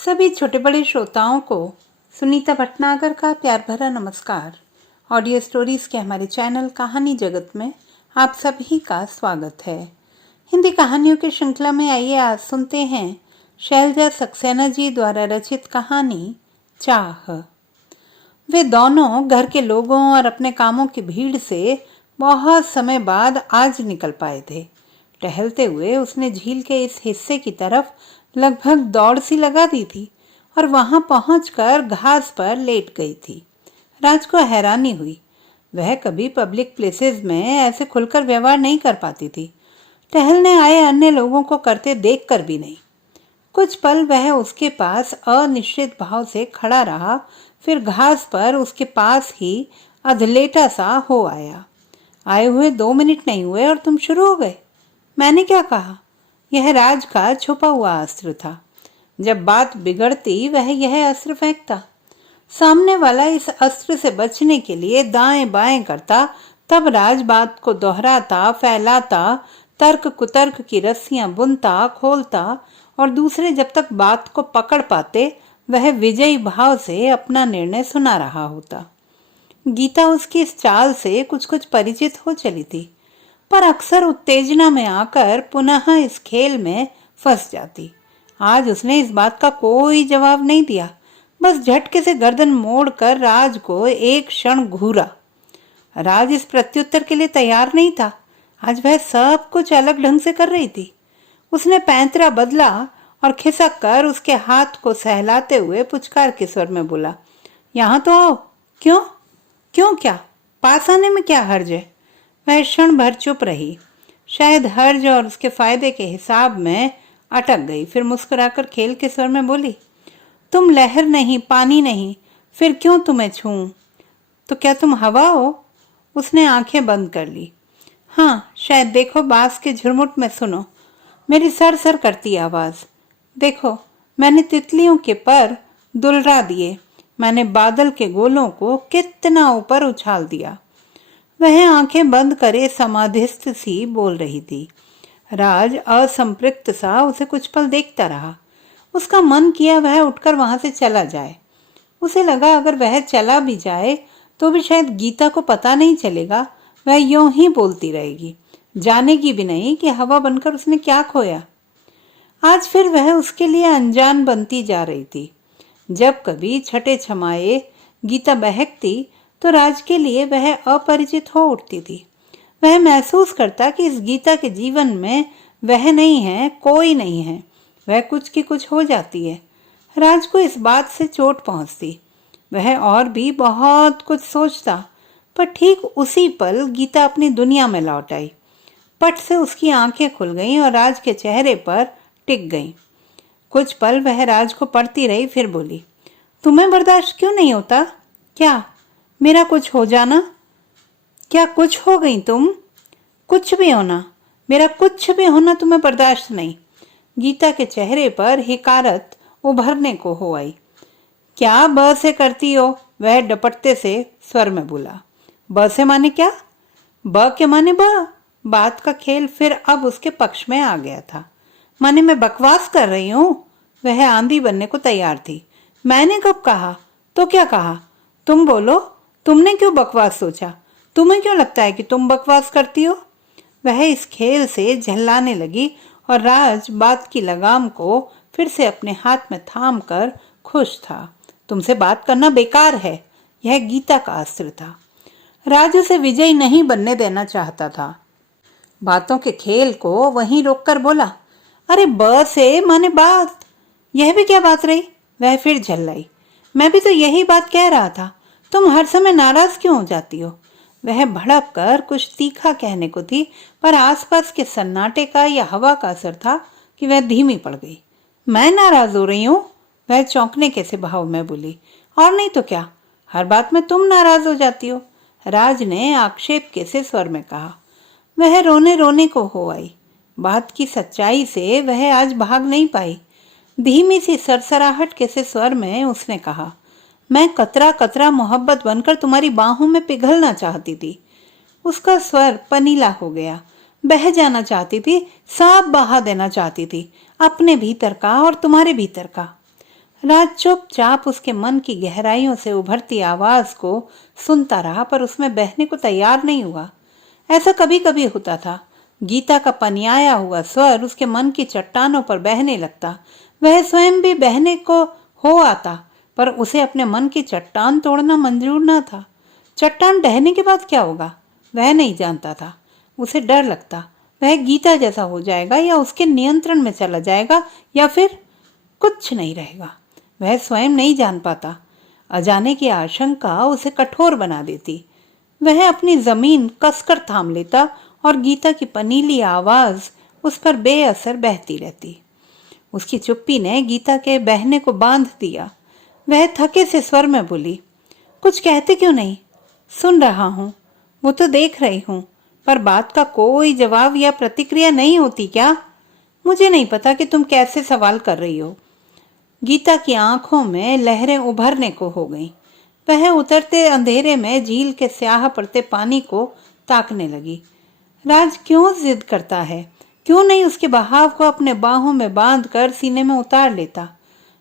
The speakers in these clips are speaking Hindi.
सभी छोटे बड़े श्रोताओं को सुनीता भटनागर का प्यार भरा नमस्कार। ऑडियो स्टोरीज के हमारे चैनल कहानी जगत में आप सभी का स्वागत है। हिंदी कहानियों की श्रृंखला में आइए आज सुनते हैं शैलजा सक्सेना जी द्वारा रचित कहानी चाह। वे दोनों घर के लोगों और अपने कामों की भीड़ से बहुत समय बाद आज निकल पाए थे। टहलते हुए उसने झील के इस हिस्से की तरफ लगभग दौड़ सी लगा दी थी और वहां पहुंचकर घास पर लेट गई थी। राज को हैरानी हुई। वह कभी पब्लिक प्लेसेस में ऐसे खुलकर व्यवहार नहीं कर पाती थी, टहलने आए अन्य लोगों को करते देखकर भी नहीं। कुछ पल वह उसके पास अनिश्चित भाव से खड़ा रहा, फिर घास पर उसके पास ही अधलेटा सा हो आया। आए हुए 2 मिनट नहीं हुए और तुम शुरू हो गए। मैंने क्या कहा? यह राज का छुपा हुआ अस्त्र था। जब बात बिगड़ती वह यह अस्त्र फेंकता। सामने वाला इस अस्त्र से बचने के लिए दाएं बाएं करता, तब राज बात को दोहराता, फैलाता, तर्क कुतर्क की रस्सियां बुनता, खोलता और दूसरे जब तक बात को पकड़ पाते वह विजयी भाव से अपना निर्णय सुना रहा होता। गीता उसकी इस चाल से कुछ कुछ परिचित हो चली थी, पर अक्सर उत्तेजना में आकर पुनः इस खेल में फंस जाती। आज उसने इस बात का कोई जवाब नहीं दिया, बस झटके से गर्दन मोड़कर राज को एक क्षण घूरा। राज इस प्रत्युत्तर के लिए तैयार नहीं था। आज वह सब कुछ अलग ढंग से कर रही थी। उसने पैंतरा बदला और खिसक कर उसके हाथ को सहलाते हुए पुचकार के स्वर में बोला, यहाँ तो आओ। क्यों? क्यों क्या? पास आने में क्या हर्ज है? वह क्षण भर चुप रही, शायद हर्ज और उसके फायदे के हिसाब में अटक गई। फिर मुस्कुराकर खेल के स्वर में बोली, तुम लहर नहीं, पानी नहीं, फिर क्यों तुम्हें छूऊं? तो क्या तुम हवा हो? उसने आंखें बंद कर ली। हाँ शायद। देखो बांस के झुरमुट में सुनो मेरी सर सर करती आवाज। देखो मैंने तितलियों के पर दुलरा दिए, मैंने बादल के गोलों को कितना ऊपर उछाल दिया। वह आंखें बंद करे समाधिस्थ सी बोल रही थी। राज असंपृक्त सा उसे कुछ पल देखता रहा। उसका मन किया वह उठकर वहां से चला जाए। उसे लगा अगर वह चला भी जाए तो भी शायद गीता को पता नहीं चलेगा। वह यूं ही बोलती रहेगी, जानेगी भी नहीं कि हवा बनकर उसने क्या खोया। आज फिर वह उसके लिए अनजान बनती जा रही थी। जब कभी छठे छमाए गीता बहकती तो राज के लिए वह अपरिचित हो उठती थी। वह महसूस करता कि इस गीता के जीवन में वह नहीं है, कोई नहीं है। वह कुछ की कुछ हो जाती है। राज को इस बात से चोट पहुंचती। वह और भी बहुत कुछ सोचता, पर ठीक उसी पल गीता अपनी दुनिया में लौट आई। पट से उसकी आंखें खुल गईं और राज के चेहरे पर टिक गईं। कुछ पल वह राज को पढ़ती रही, फिर बोली, तुम्हें बर्दाश्त क्यों नहीं होता? क्या मेरा कुछ हो जाना? क्या कुछ हो गई तुम? कुछ भी होना, मेरा कुछ भी होना तुम्हें बर्दाश्त नहीं। गीता के चेहरे पर हिकारत उभरने को हो आई। क्या ब से करती हो? वह डपटते से स्वर में बोला। ब से माने क्या? ब के माने ब। बात का खेल फिर अब उसके पक्ष में आ गया था। माने मैं बकवास कर रही हूं? वह आंधी बनने को तैयार थी। मैंने कब कहा? तो क्या कहा? तुम बोलो, तुमने क्यों बकवास सोचा? तुम्हें क्यों लगता है कि तुम बकवास करती हो? वह इस खेल से झल्लाने लगी और राज बात की लगाम को फिर से अपने हाथ में थाम कर खुश था। तुमसे बात करना बेकार है। यह गीता का अस्त्र था। राज उसे विजयी नहीं बनने देना चाहता था। बातों के खेल को वहीं रोककर बोला, अरे ब से माने बात। यह भी क्या बात रही? वह फिर झल्लाई। मैं भी तो यही बात कह रहा था। तुम हर समय नाराज क्यों हो जाती हो? वह भड़क कर कुछ तीखा कहने को थी, पर आसपास के सन्नाटे का या हवा का असर था कि वह धीमी पड़ गई। मैं नाराज हो रही हूँ? वह चौंकने के से भाव में बोली। और नहीं तो क्या, हर बात में तुम नाराज हो जाती हो, राज ने आक्षेप के से स्वर में कहा। वह रोने रोने को हो आई। बात की सच्चाई से वह आज भाग नहीं पाई। धीमी सी सरसराहट के से स्वर में उसने कहा, मैं कतरा कतरा मोहब्बत बनकर तुम्हारी बाहों में पिघलना चाहती थी। उसका स्वर पनीला हो गया। बह जाना चाहती थी, सब बहा देना चाहती थी, अपने भीतर का और तुम्हारे भीतर का। राज चुपचाप उसके मन की गहराइयों से उभरती आवाज को सुनता रहा, पर उसमें बहने को तैयार नहीं हुआ। ऐसा कभी कभी होता था। गीता का पनियाया हुआ स्वर उसके मन की चट्टानों पर बहने लगता। वह स्वयं भी बहने को हो आता, पर उसे अपने मन की चट्टान तोड़ना मंजूर न था। चट्टान ढहने के बाद क्या होगा वह नहीं जानता था। उसे डर लगता वह गीता जैसा हो जाएगा, या उसके नियंत्रण में चला जाएगा, या फिर कुछ नहीं रहेगा। वह स्वयं नहीं जान पाता। अजाने की आशंका उसे कठोर बना देती। वह अपनी जमीन कसकर थाम लेता और गीता की पनीली आवाज उस पर बेअसर बहती रहती। उसकी चुप्पी ने गीता के बहने को बांध दिया। वह थके से स्वर में बोली, कुछ कहते क्यों नहीं? सुन रहा हूं, वो तो देख रही हूं, पर बात का कोई जवाब या प्रतिक्रिया नहीं होती क्या? मुझे नहीं पता कि तुम कैसे सवाल कर रही हो। गीता की आंखों में लहरें उभरने को हो गईं। वह उतरते अंधेरे में झील के स्याह पड़ते पानी को ताकने लगी। राज क्यों जिद करता है? क्यों नहीं उसके बहाव को अपने बाहों में बांध कर सीने में उतार लेता?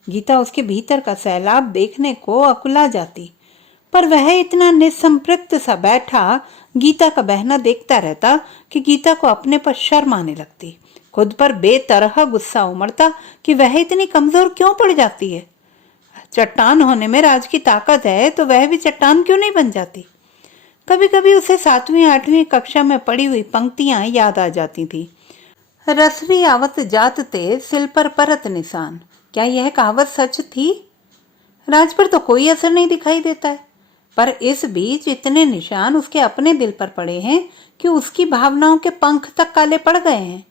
गीता उसके भीतर का सैलाब देखने को अकुला जाती, पर वह इतना निसंप्रक्त सा बैठा गीता का बहना देखता रहता कि गीता को अपने पर शर्म आने लगती। खुद पर बेतरह गुस्सा उमड़ता कि वह इतनी कमजोर क्यों पड़ जाती है। चट्टान होने में राज की ताकत है तो वह भी चट्टान क्यों नहीं बन जाती? कभी कभी उसे 7वीं 8वीं कक्षा में पढ़ी हुई पंक्तियां याद आ जाती थी। रसवी आवत जात ते सिल पर परत निशान। क्या यह कहावत सच थी? राज पर तो कोई असर नहीं दिखाई देता है, पर इस बीच इतने निशान उसके अपने दिल पर पड़े हैं कि उसकी भावनाओं के पंख तक काले पड़ गए हैं।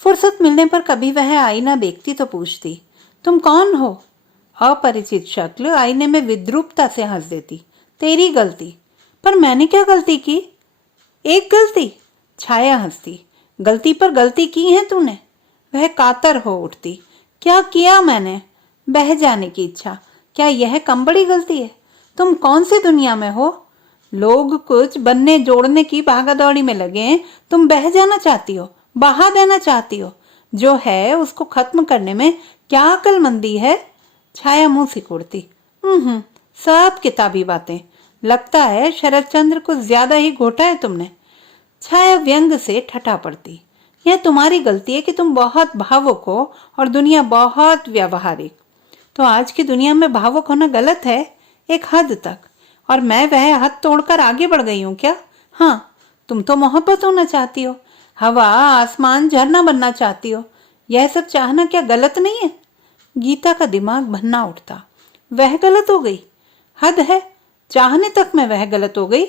फुर्सत मिलने पर कभी वह आईना देखती तो पूछती, तुम कौन हो? अपरिचित शक्ल आईने में विद्रूपता से हंस देती, तेरी गलती। पर मैंने क्या गलती की? एक गलती? छाया हंसती, गलती पर गलती की है तूने। वह कातर हो उठती, क्या किया मैंने? बह जाने की इच्छा, क्या यह कम बड़ी गलती है? तुम कौन सी दुनिया में हो? लोग कुछ बनने जोड़ने की भागादौड़ी में लगे हैं, तुम बह जाना चाहती हो, बहा देना चाहती हो। जो है उसको खत्म करने में क्या अक्लमंदी है? छाया मुंह सिकुड़ती, सब किताबी बातें। लगता है शरद चंद्र को ज्यादा ही घोटा है तुमने। छाया व्यंग से ठठा पड़ती, यह तुम्हारी गलती है कि तुम बहुत भावुक हो और दुनिया बहुत व्यावहारिक। तो आज की दुनिया में भावुक होना गलत है एक हद तक, और मैं वह हद तोड़कर आगे बढ़ गई हूं क्या? हाँ, तुम तो मोहब्बत होना चाहती हो, हवा आसमान झरना बनना चाहती हो। यह सब चाहना क्या गलत नहीं है? गीता का दिमाग भन्ना उठता। वह गलत हो गई? हद है, चाहने तक में वह गलत हो गई।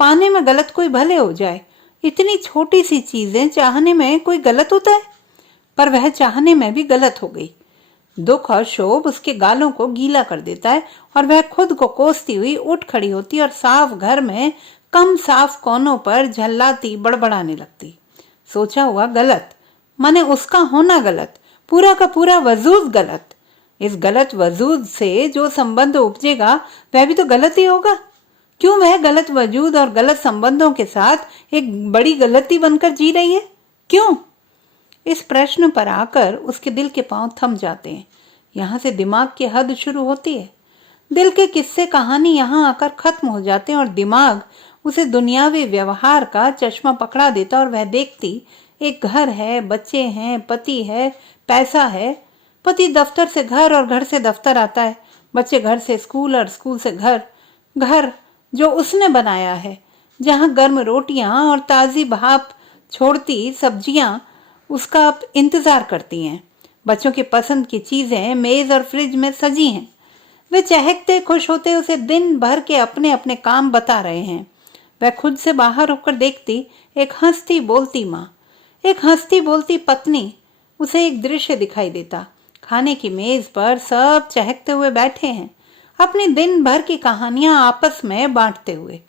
पाने में गलत कोई भले हो जाए, इतनी छोटी सी चीजें चाहने में कोई गलत होता है? पर वह चाहने में भी गलत हो गई। दुख और शोभ उसके गालों को गीला कर देता है और वह खुद को कोसती हुई उठ खड़ी होती और साफ घर में कम साफ कोनों पर झल्लाती बड़बड़ाने लगती। सोचा हुआ गलत, माने उसका होना गलत, पूरा का पूरा वजूद गलत। इस गलत वजूद से जो संबंध उपजेगा वह भी तो गलत ही होगा। क्यों वह गलत वजूद और गलत संबंधों के साथ एक बड़ी गलती बनकर जी रही है? क्यों? इस प्रश्न पर आकर उसके दिल के पांव थम जाते हैं। यहाँ से दिमाग की हद शुरू होती है। दिल के किस्से कहानी यहाँ आकर खत्म हो जाते हैं और दिमाग उसे दुनियावी व्यवहार का चश्मा पकड़ा देता और वह देखती, एक घर है, बच्चे हैं, पति है, पैसा है। पति दफ्तर से घर और घर से दफ्तर आता है, बच्चे घर से स्कूल और स्कूल से घर। घर जो उसने बनाया है, जहाँ गर्म रोटियां और ताजी भाप छोड़ती सब्जियां उसका इंतजार करती हैं। बच्चों की पसंद की चीजें मेज और फ्रिज में सजी हैं। वे चहकते खुश होते उसे दिन भर के अपने अपने काम बता रहे हैं। वह खुद से बाहर होकर देखती, एक हंसती बोलती माँ, एक हंसती बोलती पत्नी। उसे एक दृश्य दिखाई देता, खाने की मेज पर सब चहकते हुए बैठे हैं, अपनी दिन भर की कहानियां आपस में बांटते हुए।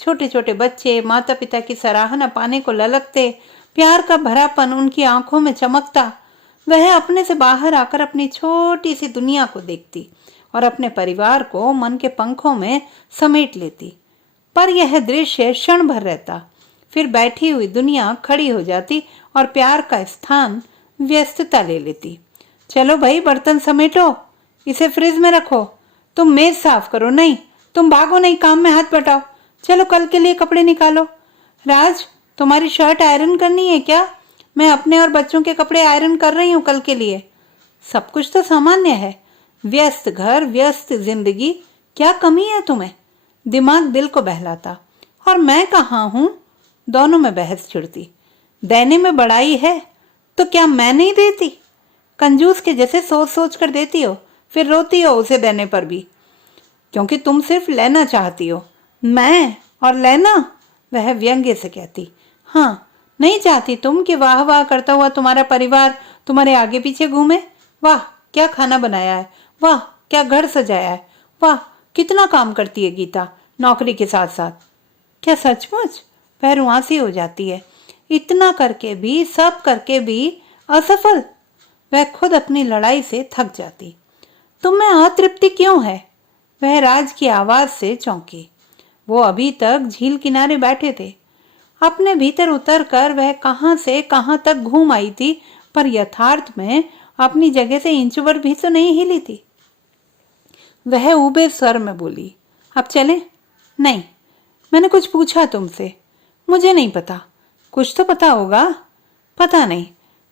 छोटे छोटे बच्चे माता पिता की सराहना पाने को ललकते, प्यार का भरापन उनकी आंखों में चमकता। वह अपने से बाहर आकर अपनी छोटी सी दुनिया को देखती और अपने परिवार को मन के पंखों में समेट लेती। पर यह दृश्य क्षण भर रहता, फिर बैठी हुई दुनिया खड़ी हो जाती और प्यार का स्थान व्यस्तता ले लेती। चलो भाई बर्तन समेटो, इसे फ्रिज में रखो। तुम मेज साफ करो। नहीं, तुम भागो नहीं, काम में हाथ बटाओ। चलो कल के लिए कपड़े निकालो। राज, तुम्हारी शर्ट आयरन करनी है क्या? मैं अपने और बच्चों के कपड़े आयरन कर रही हूँ कल के लिए। सब कुछ तो सामान्य है। व्यस्त घर, व्यस्त जिंदगी, क्या कमी है तुम्हें? दिमाग दिल को बहलाता। और मैं कहाँ हूं? दोनों में बहस छिड़ती। देने में बड़ाई है तो क्या मैं नहीं देती? कंजूस के जैसे सोच सोच कर देती हो, फिर रोती हो उसे देने पर भी, क्योंकि तुम सिर्फ लेना चाहती हो। मैं और लेना? वह व्यंग्य से कहती। हाँ, नहीं चाहती तुम कि वाह वाह करता हुआ तुम्हारा परिवार तुम्हारे आगे पीछे घूमे? वाह क्या खाना बनाया है, वाह क्या घर सजाया है, वाह कितना काम करती है गीता नौकरी के साथ साथ। क्या सचमुच? वह रुआंसी हो जाती है। इतना करके भी, सब करके भी असफल। वह खुद अपनी लड़ाई से थक जाती। तुम में अतृप्ति क्यों है? वह राज की आवाज से चौंकी। वो अभी तक झील किनारे बैठे थे। अपने भीतर उतर कर वह कहां से कहां तक घूम आई थी, पर यथार्थ में अपनी जगह से इंच भर भी तो नहीं हिली थी। वह ऊबे स्वर में बोली, अब चलें? नहीं, मैंने कुछ पूछा तुमसे। मुझे नहीं पता। कुछ तो पता होगा। पता नहीं,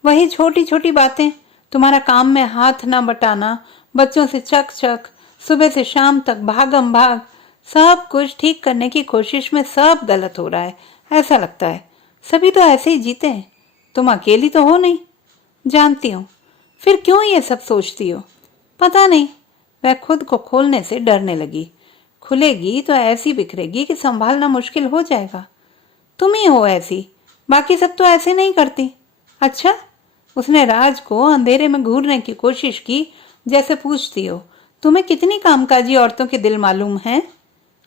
वही छोटी छोटी बातें। तुम्हारा काम में हाथ न बटाना, बच्चों से चक चक, सुबह से शाम तक भागम भाग, सब कुछ ठीक करने की कोशिश में सब गलत हो रहा है, ऐसा लगता है। सभी तो ऐसे ही जीते हैं। तुम अकेली तो हो नहीं। जानती हूँ, फिर क्यों ये सब सोचती हो? पता नहीं। वह खुद को खोलने से डरने लगी। खुलेगी तो ऐसी बिखरेगी कि संभालना मुश्किल हो जाएगा। तुम ही हो ऐसी, बाकी सब तो ऐसे नहीं करती। अच्छा? उसने राज को अंधेरे में घूरने की कोशिश की, जैसे पूछती हो, तुम्हें कितनी कामकाजी औरतों के दिल मालूम हैं?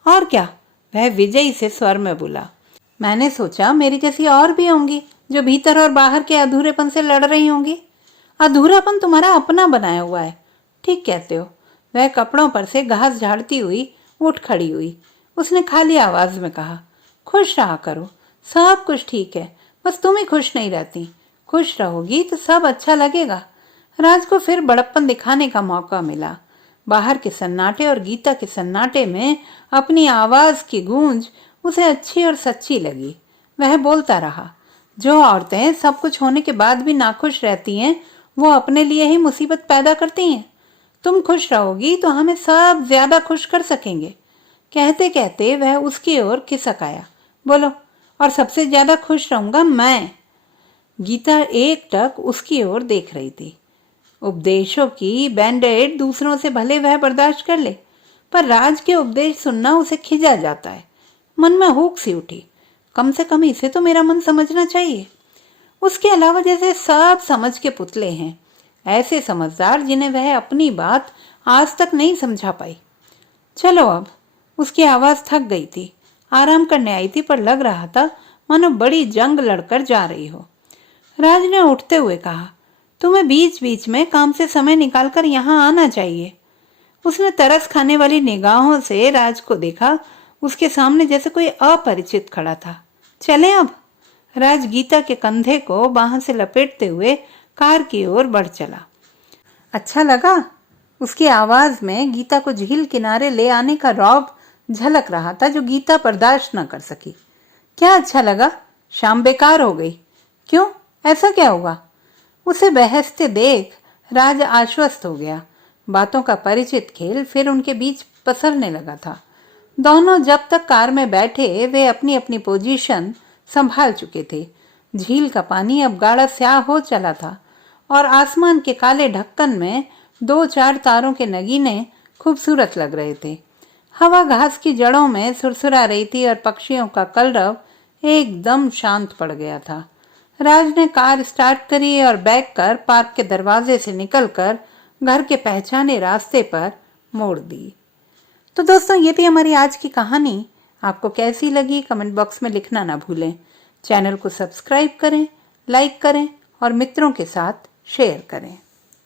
और क्या? वह विजयी से स्वर में बोला। मैंने सोचा मेरी जैसी और भी होंगी जो भीतर और बाहर के अधूरेपन से लड़ रही होंगी। अधूरापन तुम्हारा अपना बनाया हुआ है। ठीक कहते हो। वह कपड़ों पर से घास झाड़ती हुई उठ खड़ी हुई। उसने खाली आवाज में कहा, खुश रहा करो, सब कुछ ठीक है, बस तुम ही खुश नहीं रहती। खुश रहोगी तो सब अच्छा लगेगा। राज को फिर बड़प्पन दिखाने का मौका मिला। बाहर के सन्नाटे और गीता के सन्नाटे में अपनी आवाज की गूंज उसे अच्छी और सच्ची लगी। वह बोलता रहा, जो औरतें सब कुछ होने के बाद भी नाखुश रहती हैं, वो अपने लिए ही मुसीबत पैदा करती हैं। तुम खुश रहोगी तो हमें सब ज्यादा खुश कर सकेंगे। कहते कहते वह उसकी ओर खिसक आया। बोलो, और सबसे ज्यादा खुश रहूंगा मैं। गीता एकटक उसकी ओर देख रही थी। उपदेशों की बैंडेड दूसरों से भले वह बर्दाश्त कर ले, पर राज के उपदेश सुनना उसे खिजा जाता है। मन में हुक सी उठी, कम से कम इसे तो मेरा मन समझना चाहिए। उसके अलावा जैसे सब समझ के पुतले हैं, ऐसे समझदार जिन्हें वह अपनी बात आज तक नहीं समझा पाई। चलो अब। उसकी आवाज थक गई थी, आराम करने आई थी, पर लग रहा था मानो बड़ी जंग लड़कर जा रही हो। राज ने उठते हुए कहा, तुम्हें बीच बीच में काम से समय निकालकर यहाँ आना चाहिए। उसने तरस खाने वाली निगाहों से राज को देखा। उसके सामने जैसे कोई अपरिचित खड़ा था। चलें अब? राज गीता के कंधे को बाह से लपेटते हुए कार की ओर बढ़ चला। अच्छा लगा? उसकी आवाज में गीता को झील किनारे ले आने का रौब झलक रहा था, जो गीता बर्दाश्त न कर सकी। क्या अच्छा लगा? शाम बेकार हो गई। क्यों? ऐसा क्या हुआ? उसे बहसते देख राज आश्वस्त हो गया। बातों का परिचित खेल फिर उनके बीच पसरने लगा था। दोनों जब तक कार में बैठे वे अपनी अपनी पोजीशन संभाल चुके थे। झील का पानी अब गाढ़ा स्याह हो चला था और आसमान के काले ढक्कन में 2-4 तारों के नगीने खूबसूरत लग रहे थे। हवा घास की जड़ों में सुरसुरा रही थी और पक्षियों का कलरव एकदम शांत पड़ गया था। राज ने कार स्टार्ट करी और बैक कर पार्क के दरवाजे से निकलकर घर के पहचाने रास्ते पर मोड़ दी। तो दोस्तों, ये थी हमारी आज की कहानी। आपको कैसी लगी कमेंट बॉक्स में लिखना ना भूलें। चैनल को सब्सक्राइब करें, लाइक करें और मित्रों के साथ शेयर करें।